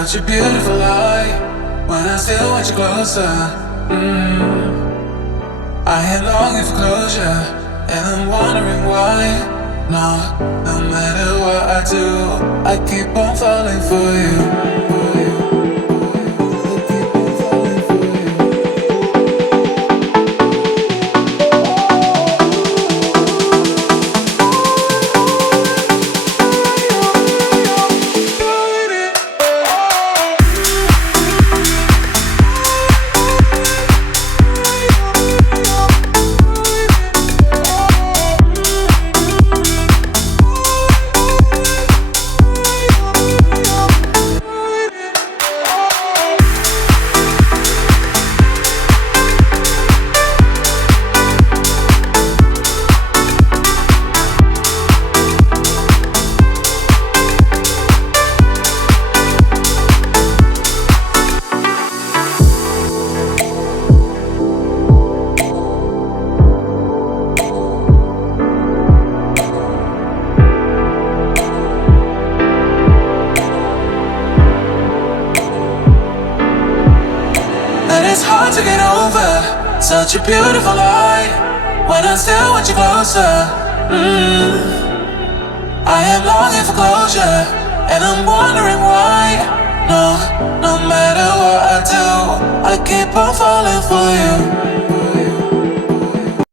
Such a beautiful lie when I still want you closer. I am longing for closure, and I'm wondering why. No matter what I do, I keep on falling for you. It's hard to get over such a beautiful lie when I still want you closer. I am longing for closure, and I'm wondering why. No matter what I do, I keep on falling for you.